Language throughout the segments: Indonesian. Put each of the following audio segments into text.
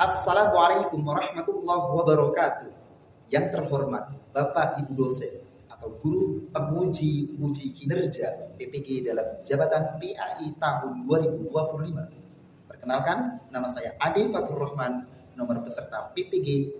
Assalamualaikum warahmatullahi wabarakatuh. Yang terhormat Bapak Ibu dosen atau guru penguji uji kinerja PPG dalam jabatan PAI tahun 2025. Perkenalkan, nama saya Ade Fatur Rahman, nomor peserta PPG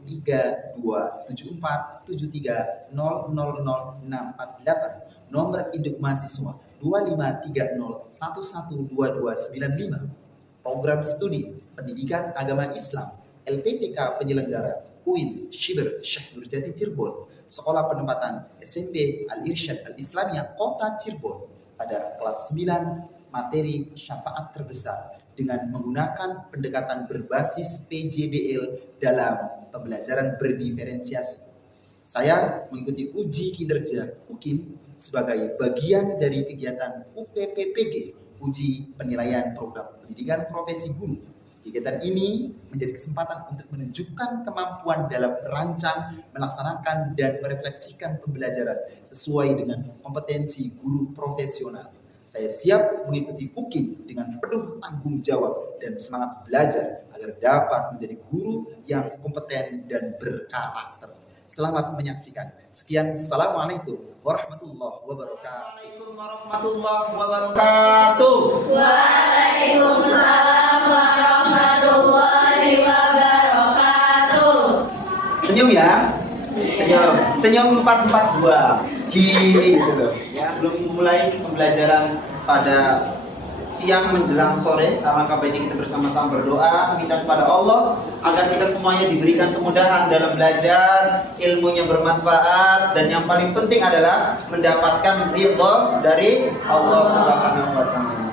324730000648, nomor induk mahasiswa 2530112295. Program Studi Pendidikan Agama Islam LPTK penyelenggara UIN Shibr Syekh Nurjati Cirebon, Sekolah Penempatan SMP Al-Irsyad Al-Islamiyah Kota Cirebon pada kelas 9 materi syafaat terbesar dengan menggunakan pendekatan berbasis PJBL dalam pembelajaran berdiferensiasi. Saya mengikuti uji kinerja UKIN sebagai bagian dari kegiatan UPPPG, uji penilaian program pendidikan profesi guru. Kegiatan ini menjadi kesempatan untuk menunjukkan kemampuan dalam merancang, melaksanakan, dan merefleksikan pembelajaran sesuai dengan kompetensi guru profesional. Saya siap mengikuti UKIN dengan penuh tanggung jawab dan semangat belajar agar dapat menjadi guru yang kompeten dan berkarakter. Selamat menyaksikan. Sekian, Assalamualaikum warahmatullahi wabarakatuh. Waalaikumsalam warahmatullahi wabarakatuh. Waalaikumsalam warahmatullahi wabarakatuh. Senyum ya. Senyum 442. Gitu. Ya, belum mulai pembelajaran pada siang menjelang sore, alangkah baiknya kita bersama-sama berdoa minta kepada Allah agar kita semuanya diberikan kemudahan dalam belajar, ilmunya bermanfaat, dan yang paling penting adalah mendapatkan ridho dari Allah Subhanahu wa taala.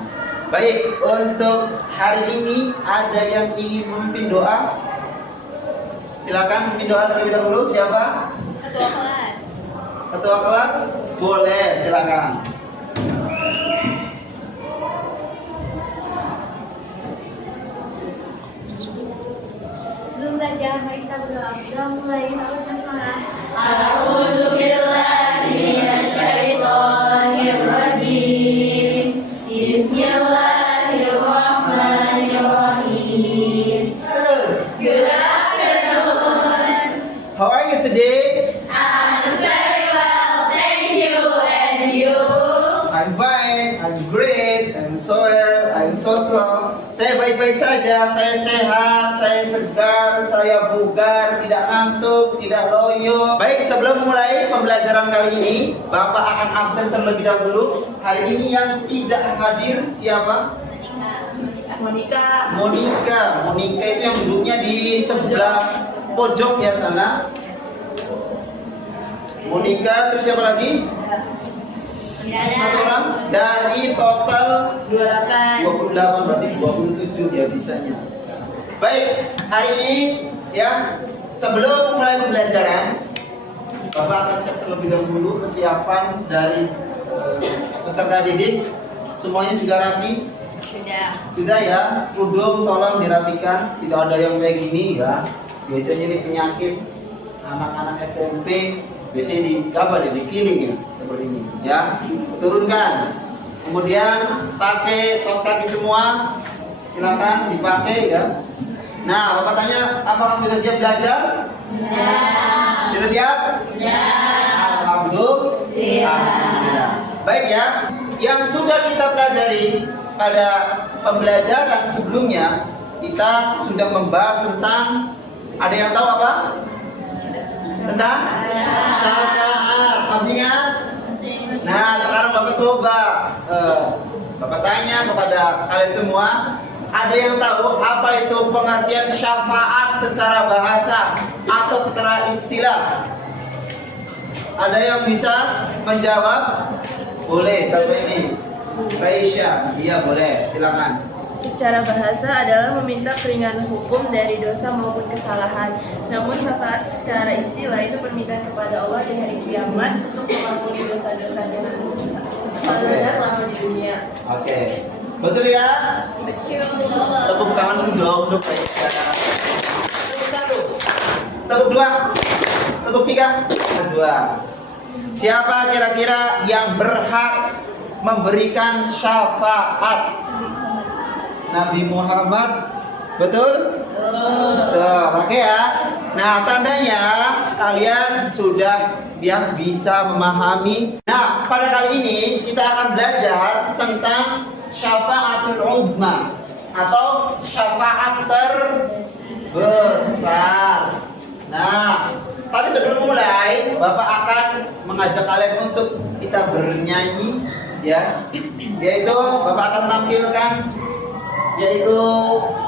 Baik, untuk hari ini ada yang ingin memimpin doa? Silakan memimpin doa terlebih dahulu. Siapa? Ketua kelas. Ketua kelas? Boleh, silakan. Sebelum belajar, mari kita berdoa. Sudah mulai tahun basmalah. A'udzu billahi minasyaitonir rajim. Bismillahirrahmanirrahim. Good afternoon. How are you today? I'm very well, thank you. And you? I'm fine, I'm great, I'm so well, I'm so. Saya baik-baik saja, saya sehat, saya segar, saya bugar, tidak ngantuk, tidak loyo. Baik, sebelum mulai pembelajaran kali ini, Bapak akan absen terlebih dahulu. Hari ini yang tidak hadir siapa? Monica. Monica itu yang duduknya di sebelah pojok ya sana. Monica, terus siapa lagi? Satu orang dari total 28, berarti 27 ya sisanya. Baik, hari ini ya, sebelum mulai pembelajaran, Bapak akan cek terlebih dahulu kesiapan dari peserta didik. Semuanya sudah rapi? Sudah ya. Kerudung tolong dirapikan, tidak ada yang kayak gini ya. Biasanya ini penyakit anak-anak SMP. Biasanya dikiling ya, seperti ini ya. Turunkan, kemudian pakai kaos kaki semua, silakan dipakai ya. Nah, Bapak tanya, apakah sudah siap belajar? Ya. Sudah siap? Ya. Alhamdulillah. Baik ya, yang sudah kita pelajari pada pembelajaran sebelumnya, kita sudah membahas tentang, ada yang tahu apa? Tentang syafaat, masih ingat? Nah, sekarang Bapak coba Bapak tanya kepada kalian semua, ada yang tahu apa itu pengertian syafaat secara bahasa atau secara istilah? Ada yang bisa menjawab? Boleh, sampai ini Raisya, iya boleh, silakan. Secara bahasa adalah meminta keringanan hukum dari dosa maupun kesalahan. Namun syafaat secara istilah itu permintaan kepada Allah di hari kiamat untuk mengampuni dosa-dosa jahat selama di dunia. Oke. Betul ya? Betul. Tepuk tangan dulu dong untuk Raisya. Tepuk satu, tepuk dua, tepuk tiga, tepuk dua. Siapa kira-kira yang berhak memberikan syafaat? Nabi Muhammad Betul? Tuh, oke ya. Nah, tandanya kalian sudah bisa memahami. Nah, pada kali ini kita akan belajar tentang syafa'atul uzma atau syafaat terbesar. Nah, tapi sebelum mulai, Bapak akan mengajak kalian untuk kita bernyanyi, ya. Yaitu Bapak akan tampilkan yaitu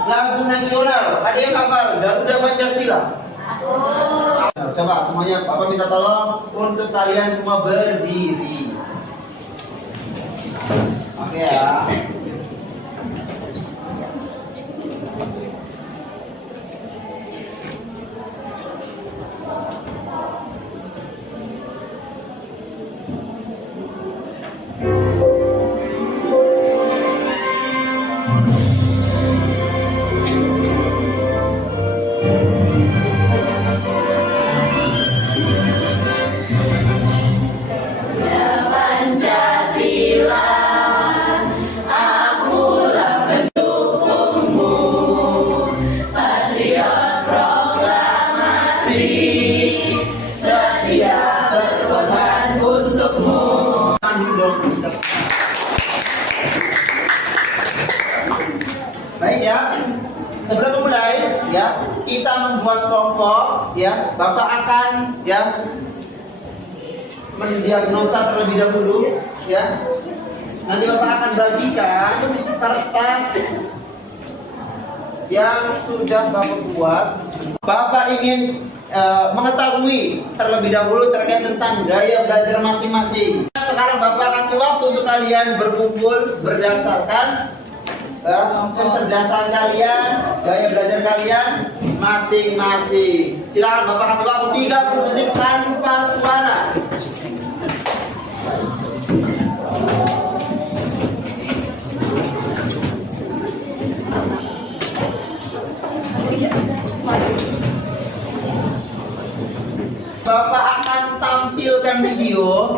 lagu nasional. Ada yang hafal Garuda Pancasila? Coba semuanya Bapak minta tolong untuk kalian semua berdiri. Oke ya. Baik ya, sebelum mulai ya kita membuat kelompok ya. Bapak akan ya mendiagnosa terlebih dahulu ya. Nanti Bapak akan bagikan kertas yang sudah Bapak buat. Bapak ingin mengetahui terlebih dahulu terkait tentang gaya belajar masing-masing. Sekarang Bapak kasih waktu untuk kalian berkumpul berdasarkan kecerdasan kalian, gaya belajar kalian masing-masing. Silakan Bapak kasih waktu 30 detik tanpa suara. Bapak akan tampilkan video,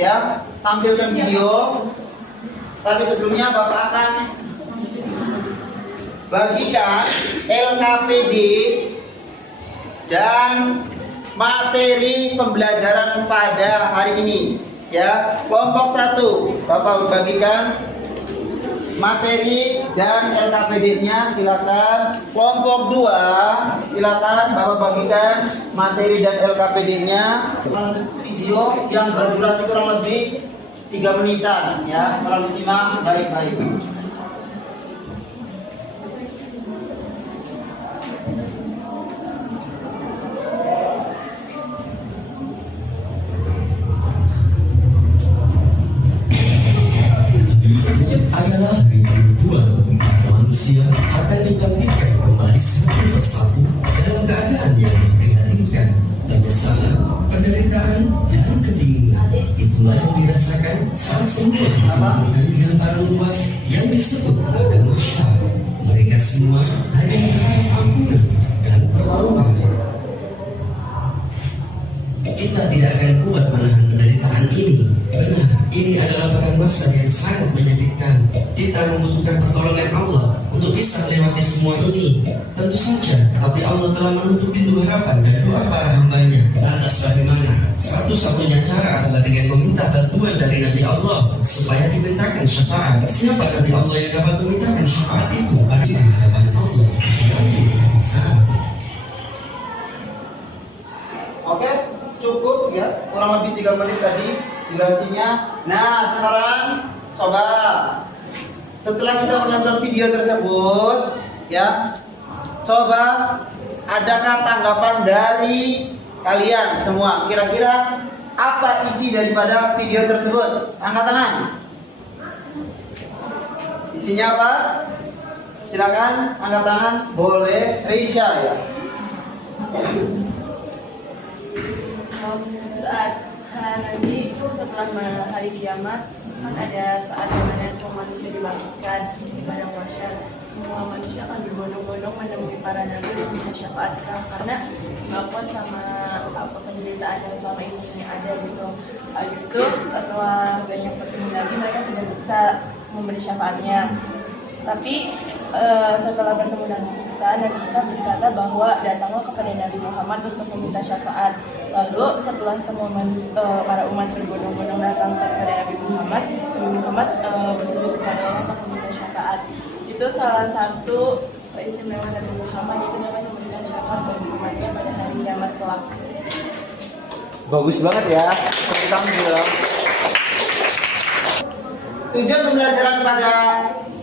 ya, tampilkan video. Tapi sebelumnya Bapak akan bagikan LKPD dan materi pembelajaran pada hari ini. Ya, kelompok 1 Bapak bagikan materi dan LKPD-nya, silakan. Kelompok 2 silakan Bapak bagikan materi dan LKPD-nya. Video yang berdurasi kurang lebih 3 menitan ya, tolong disimak baik-baik. Adalah ribuan manusia akan dibangkitkan kembali satu persatu dalam keadaan yang memprihatinkan, penyesalan, penderitaan, dan kebingungan. Itulah yang dirasakan saat semua hari yang paling luas yang disebut pada masyarakat. Mereka semua hanya berharap ampunan dan pertolongan. Kita tidak akan kuat menahan penderitaan ini. Benar, ini adalah pada masa yang sangat menyedihkan. Kita membutuhkan pertolongan Allah untuk bisa melewati semua ini. Tentu saja, tapi Allah telah menutup pintu harapan dan doa para hambanya. Lantas bagaimana? Satu-satunya cara adalah dengan meminta bantuan dari Nabi Allah supaya dimintakan syafaat. Siapa Nabi Allah yang dapat memintakan syafaat itu? Pada di hadapan Allah. Oke, cukup ya, kurang lebih 3 menit tadi durasinya. Nah, sekarang coba setelah kita menonton video tersebut ya, coba adakah tanggapan dari kalian semua? Kira-kira apa isi daripada video tersebut? Angkat tangan. Isinya apa? Silakan angkat tangan. Boleh Risha ya. Saat nanti itu setelah hari kiamat kan ada saat dimana semua manusia dibangkitkan di padang mahsyar. Semua manusia akan berbondong-bondong menemui para nabi dan minta syafaat karena melakukan sama apa penderitaan yang selama ini ada gitu. Habis itu setelah banyak bertemu lagi mereka tidak bisa memberi syafaatnya. Tapi Setelah bertemu Nabi Isa berkata bahwa datanglah kepada Nabi Muhammad untuk meminta syafaat. Lalu setelah semua para umat berbondong-bondong datang kepada Nabi Muhammad bersujud kepada Allah untuk meminta syafaat. Itu salah satu keistimewaan Nabi Muhammad, yaitu dapat memberikan syafaat bagi umatnya pada hari kiamat kelak. Bagus banget ya. Kita bilang. Tujuan pembelajaran pada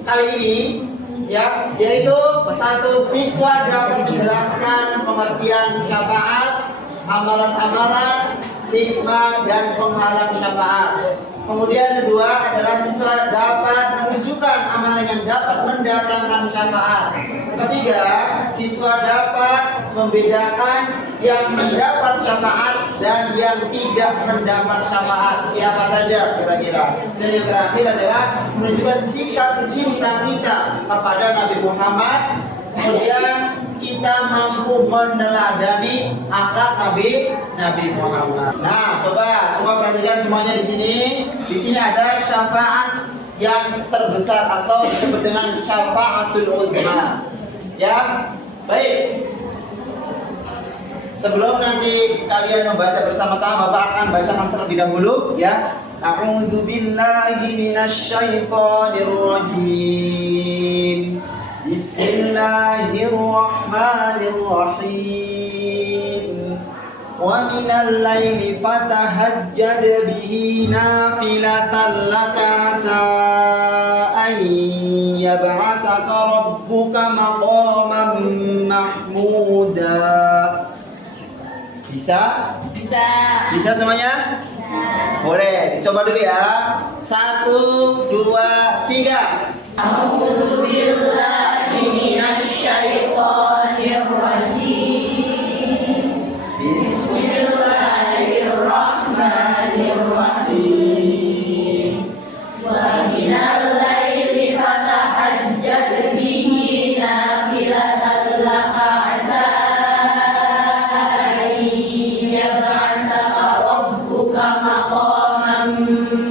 kali ini ya, yaitu satu, siswa dapat menjelaskan pengertian syafaat, amalan-amalan, hikmah dan penghalang syafaat. Kemudian kedua adalah siswa dapat menunjukkan amalan yang dapat mendatangkan syafaat. Ketiga, siswa dapat membedakan yang mendapat syafaat dan yang tidak mendapat syafaat, siapa saja kira-kira. Dan yang terakhir adalah menunjukkan sikap cinta kita kepada Nabi Muhammad. Kemudian kita mampu meneladani akhlak Nabi Muhammad. Nah, coba perhatikan semuanya di sini. Di sini ada syafaat yang terbesar atau disebut dengan syafaatul uzma. Ya, baik. Sebelum nanti kalian membaca bersama-sama, Bapak akan bacakan terlebih dahulu ya. A'udzu billahi minasyaitonir rajim. Bismillahirrahmanirrahim. Wa minal laili fatahajjad bihi nafilatan laka asa an yab'atsaka rabbuka maqaman mahmuda. Bisa? Bisa semuanya? Boleh, dicoba dulu ya. 1, 2, 3. A'udzu billahi minasyaitonir rajim. Bismillahirrahmanirrahim. Wa minal laili fatahajjad bihi nafilatan laka asa an yab'atsaka rabbuka maqaman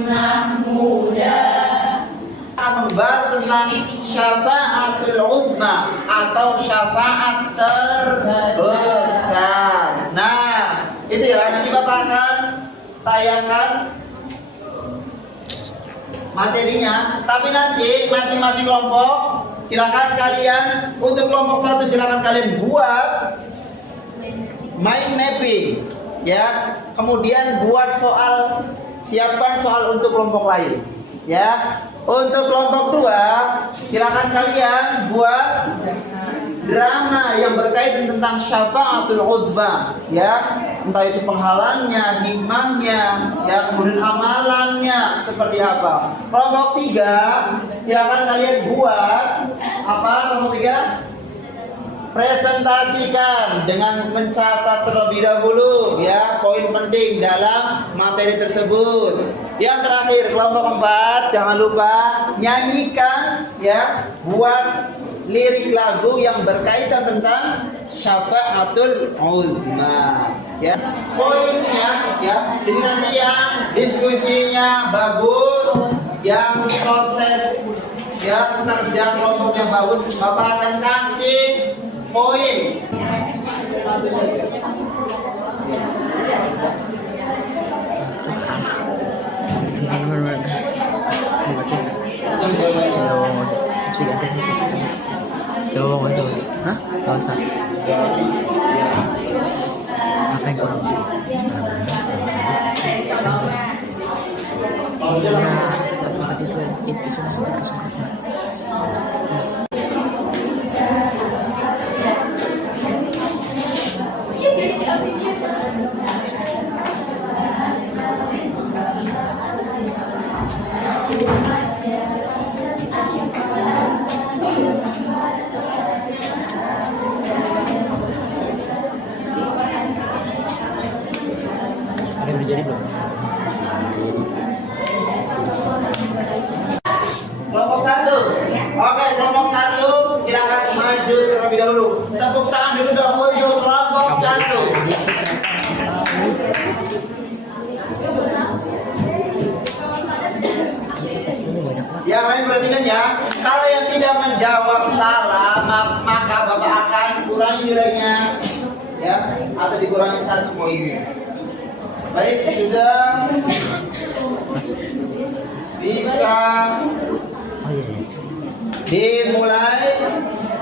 mahmuda. Membahas tentang syafaatul uzma atau syafaat terbesar. Nah, itu ya, nanti Bapak akan tayangkan materinya. Tapi nanti masing-masing kelompok silakan kalian, untuk kelompok 1 silakan kalian buat mind mapping ya. Kemudian buat siapkan soal untuk kelompok lain ya. Untuk kelompok 2, silakan kalian buat drama yang berkaitan tentang syafaatul uzma ya, entah itu penghalangnya, hikmahnya ya, kemudian amalannya seperti apa. Kelompok 3, silakan kalian buat apa? Kelompok 3 presentasikan dengan mencatat terlebih dahulu ya poin penting dalam materi tersebut. Yang terakhir, kelompok 4, jangan lupa nyanyikan ya, buat lirik lagu yang berkaitan tentang syafaatul uzma ya. Poinnya ya, jadi nanti yang diskusinya bagus, yang proses ya kerja kelompoknya bagus, Bapak akan kasih poin. Apa yang kurang? Itu masuk ke jadi belum? Kelompok 1 ya. Kalau yang tidak menjawab salah, maka Bapak akan kurangi nilainya, ya, atau dikurangi 1 poin. Baik, sudah bisa Oh iya. dimulai.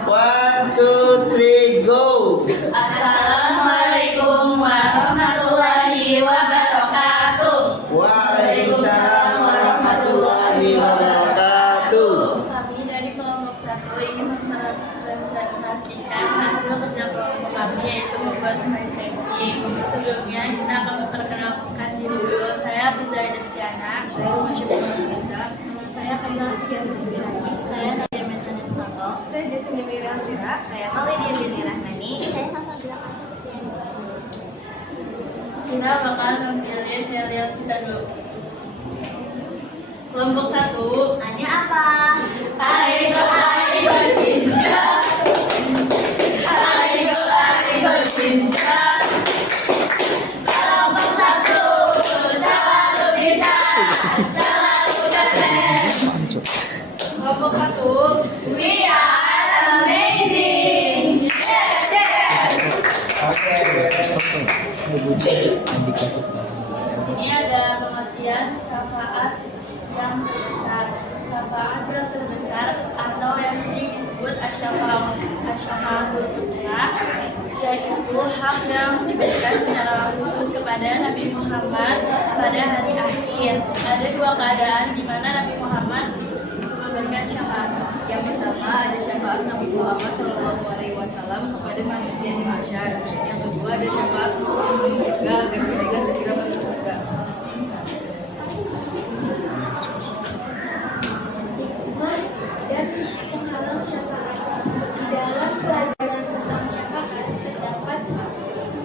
1, 2, 3, go. Assalamualaikum warahmatullahi wabarakatuh. Waalaikumsalam warahmatullahi wabarakatuh. Kami dari kelompok 1 ingin mempresentasikan hasil kerja kelompok kami, yaitu membuat ranking. Sebelumnya kita akan memperkenalkan diri dulu. Saya Fizai Destiana. Saya Rumah Syukur Biasa. Saya Kaila Sekian Sembilan. Saya Nadia Mesanya Sutanto. Saya Desmi Miriam Sira. Saya Khalidin Dini Rahmani. Saya Salsabila Kasih. Kita bakal memilih serial kita dulu. Kelompok 1. Tanya apa? Ayo bercinta. Ayo bercinta. Kelompok 1 selalu bisa, selalu keren. Kelompok 1. We are amazing. Yes, yes. Oke. Ini ada pengertian syafaat yang terbesar. Syafaat yang terbesar atau yang sering disebut asyafaatul kubra, yaitu hak yang diberikan secara khusus kepada Nabi Muhammad pada hari akhir. Ada 2 keadaan di mana Nabi Muhammad memberikan syafaat. Yang pertama ada syafaat Nabi Muhammad SAW kepada manusia di mahsyar. Yang kedua ada syafaat untuk penghuni surga agar mereka segera masuk surga. Dan penghalang syafaat. Di dalam pelajaran tentang syafaat terdapat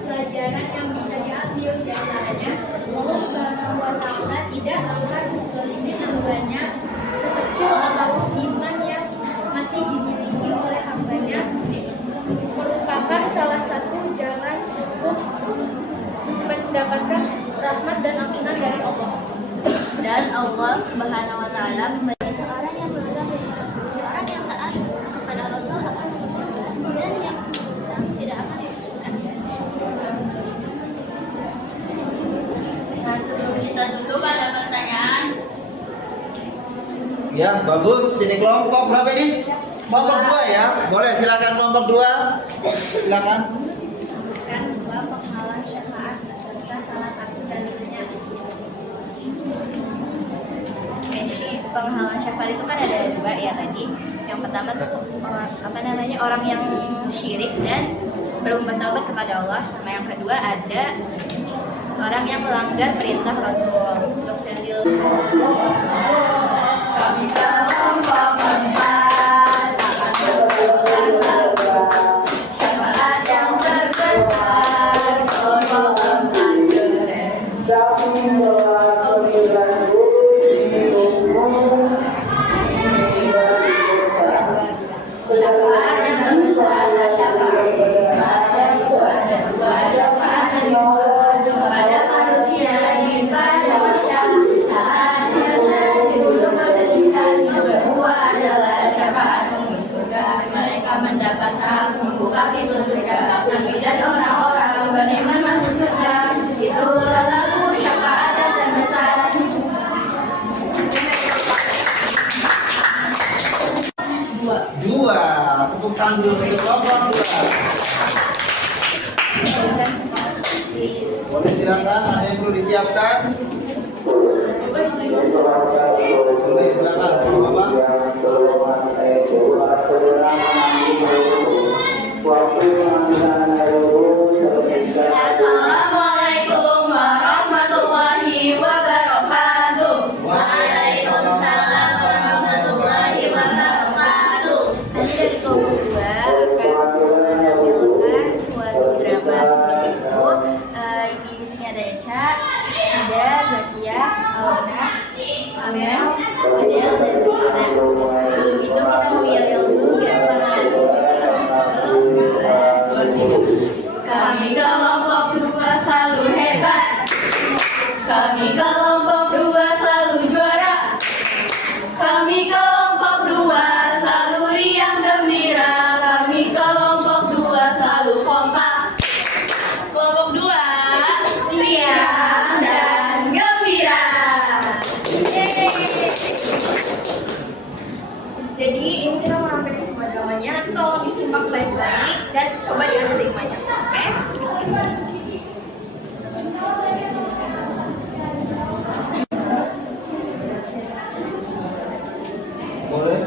pelajaran yang bisa diambil di antaranya Allah Subhanahu wa Ta'ala tidak akan menzalimi hambanya sekecil apapun iman yang masih dimiliki oleh hambanya, merupakan salah satu jalan untuk mendapatkan rahmat dan ampunan dari Allah. Dan Allah Subhanahu wa Ta'ala memberikan orang yang beragam orang yang taat kepada Rasul akan masuk surga dan yang tidak akan masuk surga. Nah, sebelum kita tutup ada pertanyaan. Ya, bagus. Sini kelompok berapa ini? Kelompok 2 ya. Boleh, silakan kelompok 2. Silakan. Dan 2 penghalang syafaat beserta salah satu dalilnya. Oke, jadi penghalang syafaat itu kan ada 2 ya tadi. Yang pertama tuh orang yang syirik dan belum bertaubat kepada Allah. Sama yang kedua ada orang yang melanggar perintah Rasul. Untuk dalil Kami kelompok 4 akan berdoa syafaat yang terbesar. Kelompok 4 keren. Syafaat yang terbesar adalah syafaat yang itu ada 2 syafaat yang dibuat kepada manusia di pada saat duduk kesedihan. Yang kedua adalah syafaat penghuni surga. Mereka mendapat hak membuka pintu surga. Nabi dan orang-orang beriman masuk surga. Itulah lalu syafaat yang terbesar. 2. Tepuk tangan dulu untuk kelompok 2. Boleh silakan, ada yang perlu disiapkan? Boleh silakan, Bapak. Assalamualaikum warahmatullahi wabarakatuh. Waalaikumsalam warahmatullahi wabarakatuh. Kami dari kelompok 2 akan menampilkan suatu drama seperti itu. Di sini ada Eca, ada Zakia, Alona, Amel, Adel, Jadi ini kita menampilkan semua dramanya. Nanti tolong disimak baik-baik dan coba diambil hikmahnya. Oke? Boleh?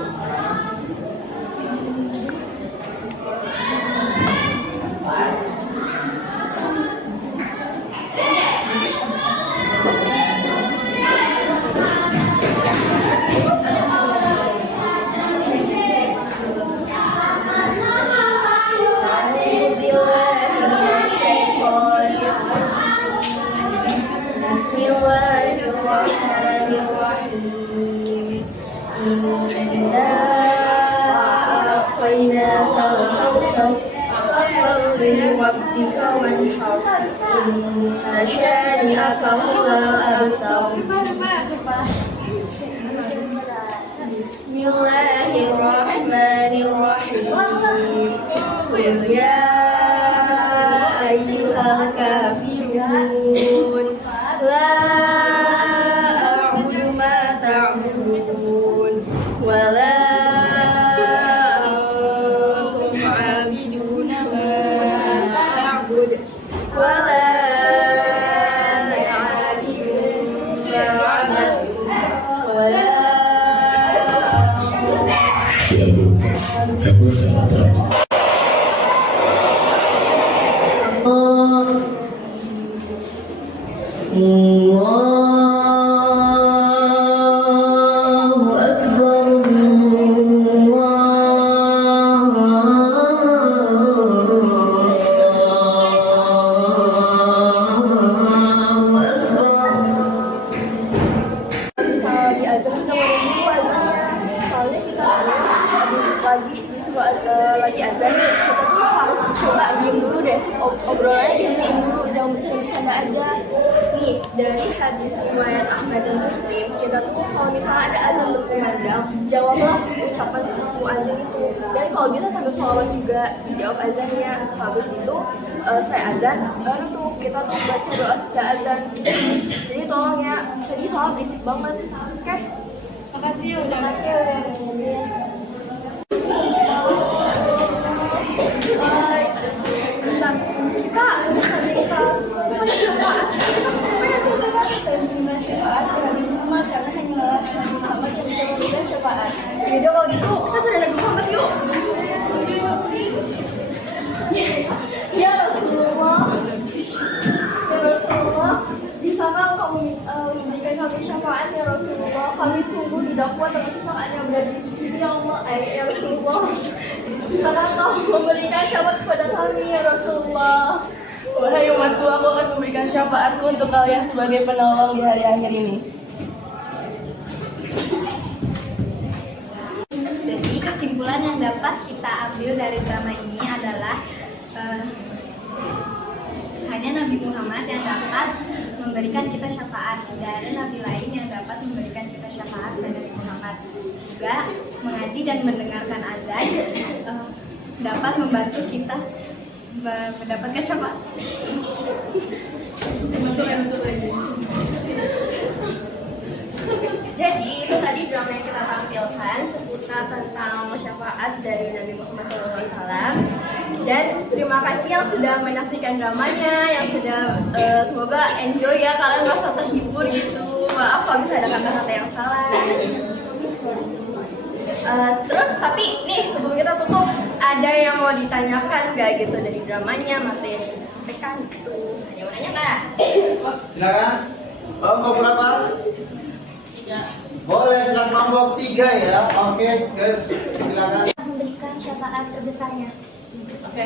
Bismillahirrahmanirrahim. Qul ya ayyuhal kafirun la a'budu ma ta'budun wa la antum 'abiduna ma a'bud wa la a'budun ma a'bud wa la Allahu Akbar, Allahu Akbar. Misalnya di azan kita boleh dulu azannya, soalnya kita lagi azan nih, kita tuh harus coba diem dulu deh, obrolannya diem dulu, jangan bercanda-bercanda aja. Nih dari hadis riwayat Ahmad dan Muslim, kita tuh kalau misalnya ada azan berkumandang, jawablah ucapan muazin itu, dan kalau bisa sambil sholawat juga dijawab azannya. Habis itu saya azan, baru tuh kita tuh baca doa sudah azan. Jadi tolong ya, tadi soal berisik banget. Oke? Makasih udah ngomongin. Yaudah kalau gitu kita cari Nabi Muhammad yuk. Ya Rasulullah, bisakah engkau memberikan kami syafaat ya Rasulullah? Kami sungguh tidak kuat dengan kesalahan yang berada di sini ya Allah. Ya Rasulullah, bisakah engkau memberikan syafaat kepada kami ya Rasulullah? Wahai umatku, aku akan memberikan syafaatku untuk kalian sebagai penolong di hari akhir ini. Jadi kesimpulan yang dapat kita ambil dari drama ini adalah hanya Nabi Muhammad yang dapat memberikan kita syafaat, tidak ada nabi lain yang dapat memberikan kita syafaat selain Nabi Muhammad. Juga mengaji dan mendengarkan azan dapat membantu kita mendapatkan syafaat. Jadi itu tadi drama yang kita tampilkan seputar tentang syafaat dari Nabi Muhammad SAW. Dan terima kasih yang sudah menyaksikan dramanya, yang sudah semoga enjoy ya, kalian merasa terhibur gitu. Maaf kalau bisa ada kata-kata yang salah. Terus tapi nih sebelum kita tutup, ada yang mau ditanyakan nggak gitu dari dramanya, materi sampaikan gitu? Ada yang mau nanya nggak? Silakan. Kelompok berapa? 3. Boleh, silakan kelompok 3 ya. Oke, silakan. Memberikan syafaat terbesarnya. Oke,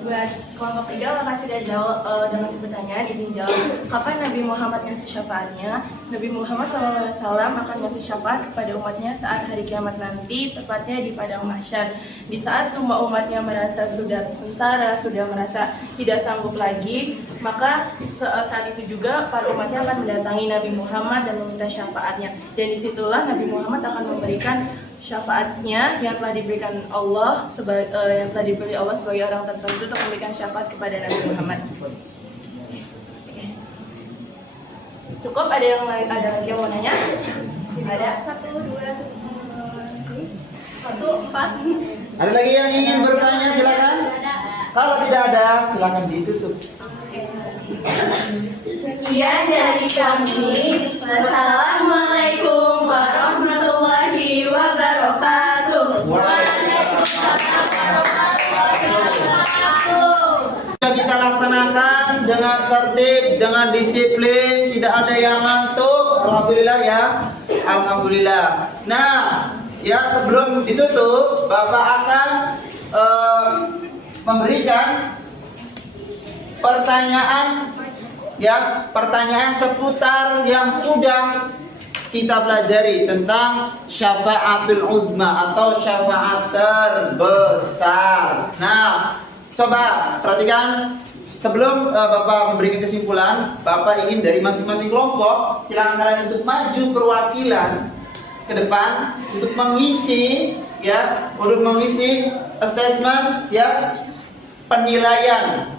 buat kelompok 3 makasih sudah jawab dengan sebutannya. Izin jawab, kapan Nabi Muhammad ngasih syafaatnya? Nabi Muhammad SAW akan ngasih syafaat kepada umatnya saat hari kiamat nanti, tepatnya di padang mahsyar. Di saat semua umatnya merasa sudah sengsara, sudah merasa tidak sanggup lagi, maka saat itu juga para umatnya akan mendatangi Nabi Muhammad dan meminta syafaatnya. Dan disitulah Nabi Muhammad akan memberikan syafaatnya yang telah diberikan Allah sebagai orang tertentu untuk memberikan syafaat kepada Nabi Muhammad. Cukup? Ada lagi yang mau nanya? Ada? 1, 2, 3. 1, 4. Ada lagi yang ingin bertanya, silakan. Kalau tidak ada, silakan ditutup. Sekian dari kami. Wassalamualaikum warahmatullahi wabarakatuh. Waalaikumsalam warahmatullahi wabarakatuh. Kita laksanakan dengan tertib, dengan disiplin, tidak ada yang ngantuk. Alhamdulillah ya. Alhamdulillah. Nah, ya sebelum ditutup, Bapak akan memberikan pertanyaan seputar yang sudah kita pelajari tentang syafaatul uzma atau syafaat terbesar. Nah, coba perhatikan sebelum Bapak memberikan kesimpulan, Bapak ingin dari masing-masing kelompok silakan kalian untuk maju perwakilan ke depan untuk mengisi assessment penilaian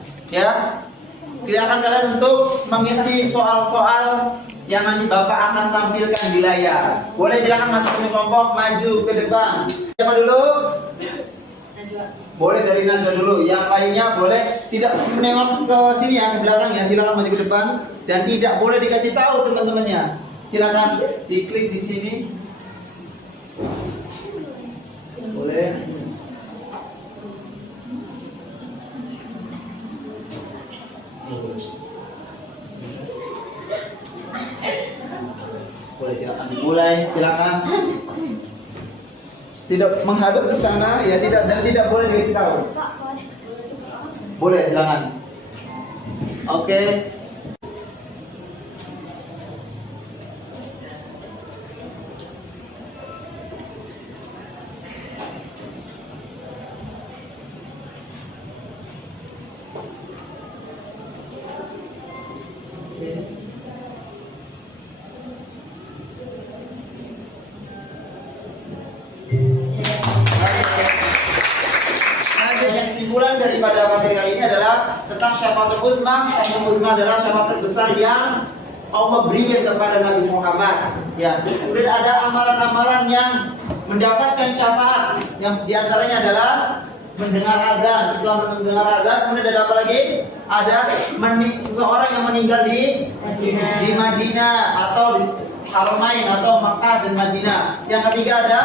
silakan kalian untuk mengisi soal-soal yang nanti Bapak akan tampilkan di layar. Boleh silakan masuk ke kelompok maju ke depan. Siapa dulu? Boleh dari Najwa dulu. Yang lainnya boleh tidak menengok ke sini ya, ke belakang ya. Silakan maju ke depan dan tidak boleh dikasih tahu teman-temannya. Silakan diklik di sini. Boleh. Boleh silakan dimulai, silakan. Tidak menghadap ke sana ya, tidak boleh dikasih tahu. Boleh silakan. Oke. Kesimpulan daripada materi kali ini adalah tentang syafaatul uzma. Syafaatul uzma adalah syafaat terbesar yang Allah berikan kepada Nabi Muhammad. Ya, kemudian ada amalan-amalan yang mendapatkan syafaat. Yang diantaranya adalah mendengar azan. Setelah mendengar azan, kemudian ada apa lagi? Ada seseorang yang meninggal di Madinah atau di Haramain atau Makkah dan Madinah. Yang ketiga ada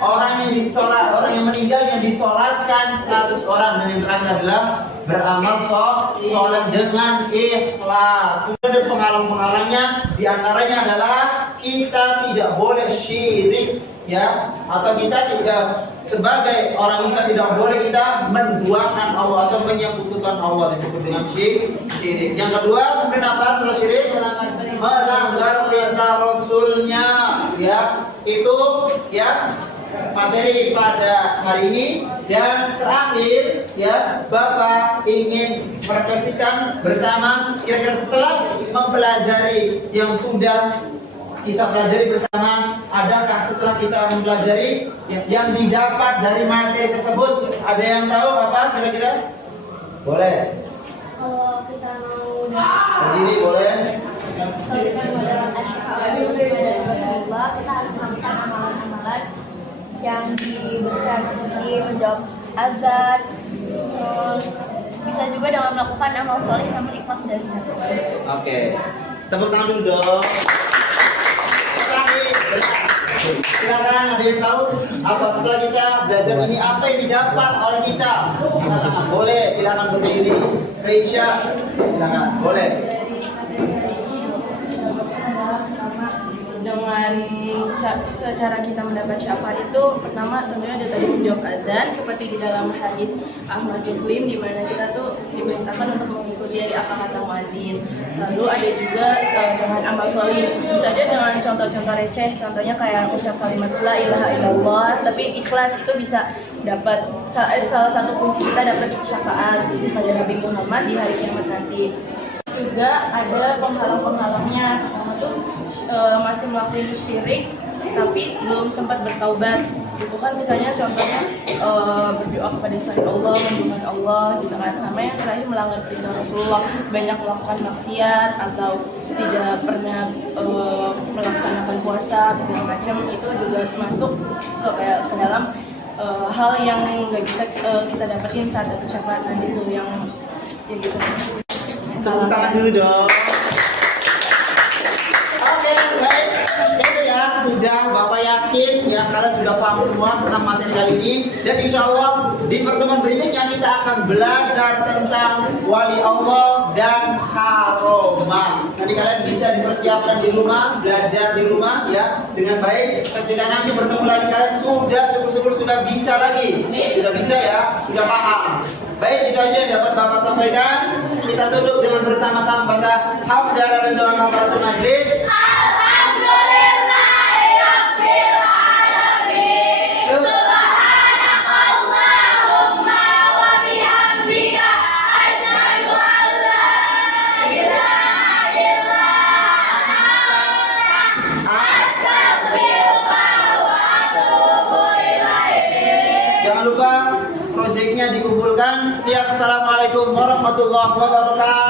orang yang meninggal yang disolatkan 100 orang, dan yang terakhir adalah beramal soleh dengan ikhlas. Sudah ada penghalang-penghalangnya, diantaranya adalah kita tidak boleh syirik ya, atau kita juga sebagai orang Islam tidak boleh kita menduakan Allah atau menyekutukan Allah, disebut dengan syirik. Yang kedua, kemudian apa setelah syirik? Melanggar perintah Rasulnya ya. Itu ya materi pada hari ini. Dan terakhir ya, Bapak ingin merefleksikan bersama kira-kira setelah mempelajari yang sudah kita pelajari bersama, adakah setelah kita mempelajari yang didapat dari materi tersebut? Ada yang tahu apa kira-kira? Boleh. Kalau kita mau Berdiri boleh. kita harus melakukan amalan-amalan yang diberikan seperti menjawab azan, terus bisa juga dengan melakukan amal soleh namun ikhlas dari hati. Oke, tepuk tangan dulu dong. Silakan, ada yang tahu apa setelah kita belajar ini apa yang didapat oleh kita? Silakan, boleh. Silakan berdiri. Reisha, silakan, boleh. Dengan secara kita mendapat syafaat itu, pertama tentunya ada tadi menjawab azan seperti di dalam hadis Ahmad Muslim, di mana kita tuh diperintahkan untuk mengikuti dari apa kata muadzin. Lalu ada juga dengan amal solih, bisa aja dengan contoh-contoh receh, contohnya kayak ucap kalimat la ilaha illallah, tapi ikhlas itu bisa dapat salah satu kunci kita dapat syafaat pada Nabi Muhammad di hari kiamat nanti. Juga ada penghalang-penghalangnya, pertama tuh masih melakukan syirik tapi belum sempat bertaubat. Itu kan misalnya contohnya berdoa kepada selain Allah, menduakan Allah gitu kan. Sama yang terakhir melanggar perintah Rasulullah, banyak melakukan maksiat atau tidak pernah melaksanakan puasa segala macam, itu juga masuk ke dalam hal yang nggak bisa kita dapetin saat dapat syafaat nanti itu yang ya gitu. Tepuk tangan dulu dong. Oke, baik. Itu ya, sudah Bapak yakin ya kalian sudah paham semua tentang materi kali ini. Dan insya Allah di pertemuan berikutnya kita akan belajar tentang wali Allah dan karomah. Nanti kalian bisa dipersiapkan di rumah, belajar di rumah ya dengan baik. Ketika nanti bertemu lagi kalian sudah syukur-syukur sudah bisa lagi, sudah bisa ya, sudah paham. Baik, itu aja yang dapat Bapak sampaikan. Kita tutup dengan bersama-sama baca hamdalah dan doa kafaratul majlis. Jangan lupa proyeknya dikumpulkan. Assalamualaikum warahmatullahi wabarakatuh.